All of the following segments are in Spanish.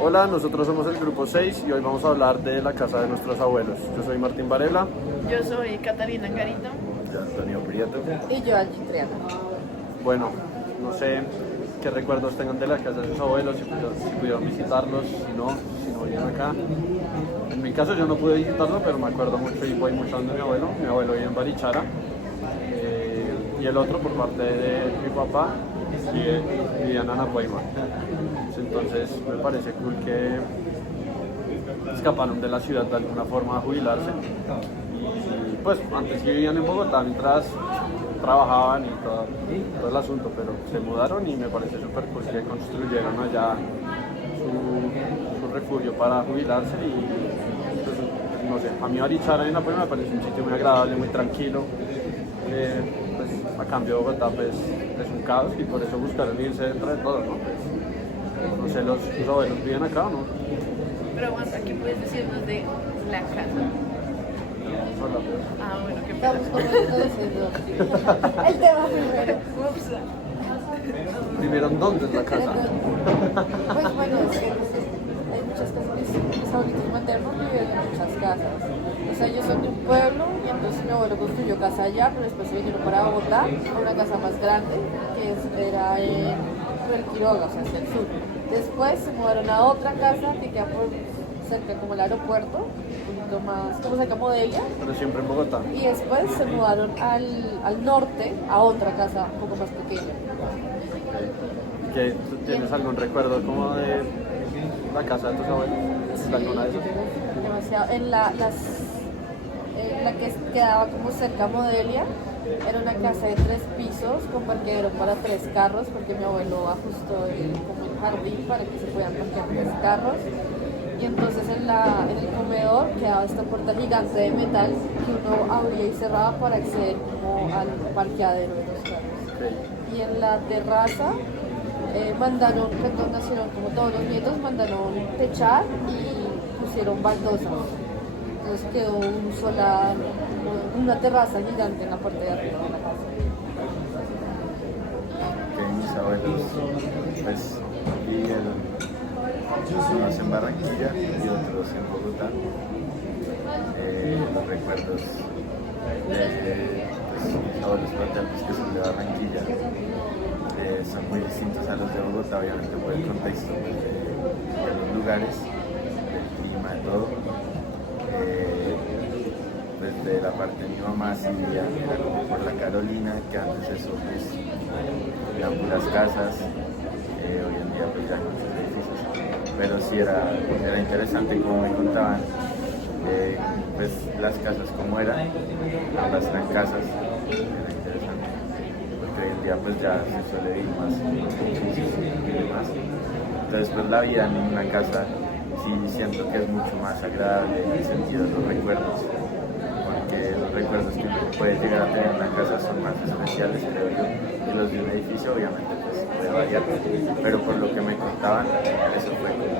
Hola, nosotros somos el grupo 6 y hoy vamos a hablar de la casa de nuestros abuelos. Yo soy Martín Varela. Yo soy Catalina Angarito. Ya, Daniel Prieto. Y yo, Angie Triana. Bueno, no sé qué recuerdos tengan de la casa de sus abuelos, si pudieron visitarlos, si no vienen acá. En mi caso yo no pude visitarlo, pero me acuerdo mucho y voy mucho donde mi abuelo vive en Barichara. Y el otro por parte de mi papá vivía en Anapoima. Entonces me parece cool que escaparon de la ciudad de alguna forma a jubilarse. Y pues antes que vivían en Bogotá mientras trabajaban y todo el asunto, pero se mudaron y me parece súper cool que construyeron allá su refugio para jubilarse y pues, no sé, a mí Barichara en Anapoima me parece un sitio muy agradable, muy tranquilo. Pues a cambio de Bogotá pues es un caos y por eso buscaron irse dentro de todo, ¿no? Pues, no sé, ¿tus abuelos viven acá o no? Pero aguanta, ¿qué puedes decirnos de la casa? Hola, Ah, bueno, qué pena. Estamos conociendo el tema primero. Ups. ¿Vivieron dónde en la casa? Pues bueno, es que hay muchas casas. Mis abuelitos maternos vivieron en muchas casas. O sea, ellos son de un pueblo y entonces mi abuelo construyó casa allá, pero después se vinieron para Bogotá, a una casa más grande, era en el Quiroga, o sea, hacia el sur. Después se mudaron a otra casa que queda por cerca como el aeropuerto, un poquito más, como cerca de Modelia. Pero siempre en Bogotá. Y después se mudaron al norte, a otra casa un poco más pequeña. ¿Tú tienes algún recuerdo como de la casa de tus abuelos? Sí, ¿Alguna de esas? demasiado. En la que quedaba como cerca a Modelia, era una casa de 3 pisos con parqueadero para 3 carros, porque mi abuelo ajustó como el jardín para que se puedan parquear 3 carros. Y entonces en el comedor quedaba esta puerta gigante de metal que uno abría y cerraba para acceder como al parqueadero de los carros. Okay. Y en la terraza mandaron, cuando nacieron como todos los nietos, mandaron techar y pusieron baldosas. Entonces quedó un solar, una terraza gigante en la parte de arriba de la casa. Que mis abuelos pues vivieron unos en Barranquilla y otros en Bogotá. Los recuerdos de mis abuelos paternos que son de Barranquilla son muy distintos a los de Bogotá, obviamente por el contexto de los lugares, del clima, de todo. Desde la parte de mi mamá sí vivía como por la Carolina, que antes eso pues eran puras casas, hoy en día pues ya hay muchos edificios, pero sí era interesante como me contaban pues las casas como eran, ambas eran casas, era interesante, porque hoy en día pues ya se suele vivir más en edificios y demás, entonces pues la vida en una casa sí siento que es mucho más agradable en el sentido de los recuerdos, porque los recuerdos que uno puede llegar a tener en una casa son más especiales, creo yo, que los de un edificio, obviamente pues puede variar, pero por lo que me contaban, eso fue como...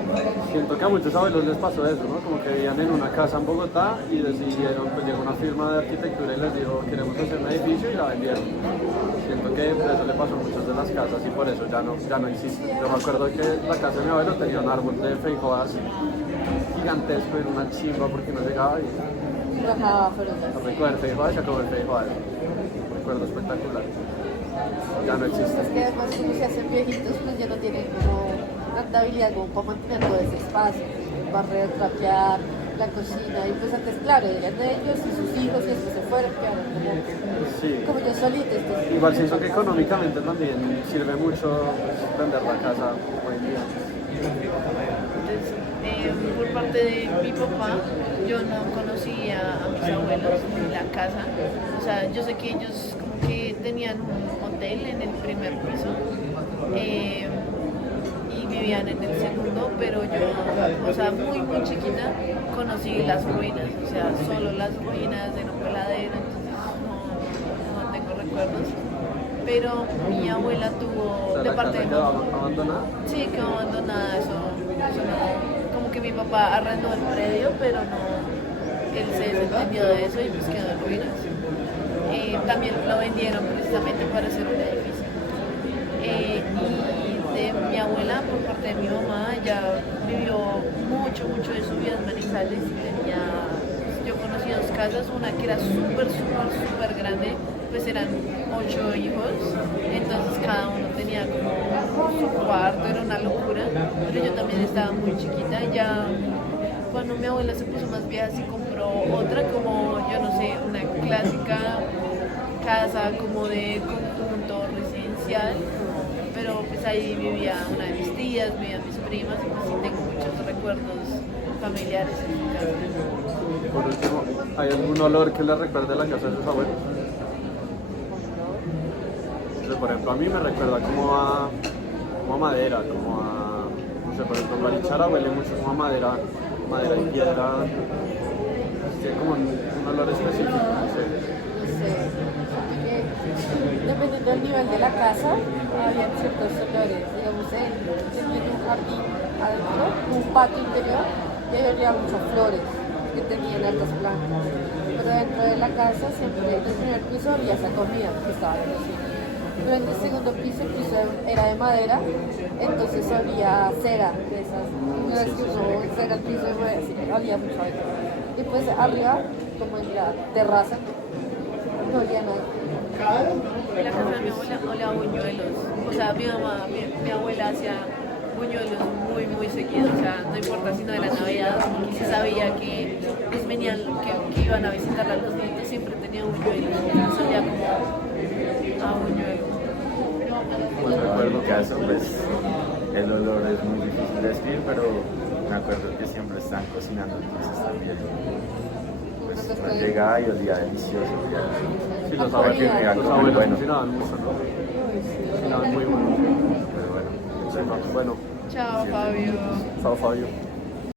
Siento que a muchos abuelos les pasó eso, ¿no? Como que vivían en una casa en Bogotá y decidieron, pues llegó una firma de arquitectura y les dijo, queremos hacer un edificio y la vendieron. Siento que eso le pasó a muchas de las casas y por eso ya no existe. Yo me acuerdo que la casa de mi abuelo tenía un árbol de feijoas gigantesco, era una chimba porque no llegaba y Trabajaba feroz. recuerdo feijoas y acabó el feijoas. Recuerdo espectacular. Ya no existe. Es que además como se hacen viejitos, pues ya no tienen como tanta habilidad como para mantener todo ese espacio, barrer, trapear, la cocina, y pues antes claro, eran ellos y sus hijos y después se fueron, quedaron como yo solitos. Igual siento que económicamente también sirve mucho vender la casa hoy en día. Entonces, por parte de mi papá, yo no conocía a mis abuelos ni la casa. O sea, yo sé que ellos como que tenían un hotel en el primer piso y vivían en el segundo, pero yo, o sea, muy chiquita, conocí las ruinas, o sea, solo las ruinas de un peladero, entonces no tengo recuerdos. Pero mi abuela tuvo, O sea, de la parte casa de quedó abandonada. sí, quedó abandonada, eso no, como que mi papá arrendó el predio, pero no, él se desentendió de eso y pues quedó en ruinas. También lo vendieron precisamente para hacer un edificio. Y de mi abuela, por parte de mi mamá, ella vivió mucho de su vida en Manizales y tenía, yo conocí dos casas, una que era súper grande, pues eran 8 hijos, entonces cada uno tenía como su cuarto, era una locura, pero yo también estaba muy chiquita, ya cuando mi abuela se puso más vieja sí compró otra como, yo no sé, una clásica casa como de conjunto residencial, pero pues ahí vivía una de mis tías, vivían mis primas y pues sí tengo muchos recuerdos familiares en mi casa. Por último, ¿hay algún olor que le recuerde la casa de sus abuelos? Entonces, por ejemplo, a mí me recuerda como a madera, como a, no sé, por ejemplo, Barichara huele mucho como a madera y piedra, tiene como un olor específico, no sé. Sí, porque dependiendo del nivel de la casa, había ciertos olores. Digamos, en un jardín adentro, un patio interior, y había muchas flores que tenían altas plantas. Pero dentro de la casa, siempre en el primer piso había esa comida que estaba en la cocina. Pero en el segundo piso, el piso era de madera, entonces olía a cera de esas. Una vez que uno cera el piso de madera, sí, olía mucho a eso. Y pues arriba, como en la terraza, no olía nada. En la casa de mi abuela olía a buñuelos, o sea, mi abuela hacía buñuelos muy seguidos, o sea, no importa sino de la Navidad, y se sabía que pues venían, que iban a visitar a los nietos, siempre tenía buñuelos, entonces olía como a buñuelos. Bueno, en mi caso, pues el olor es muy difícil de describir, pero me acuerdo que siempre están cocinando, entonces también pues uno llegaba y olía delicioso. Sí, los Era como abuelos bueno. cocinaban mucho, ¿no? Cocinaban muy bueno. Pero bueno, Bueno, Chao, Fabio. chao Fabio.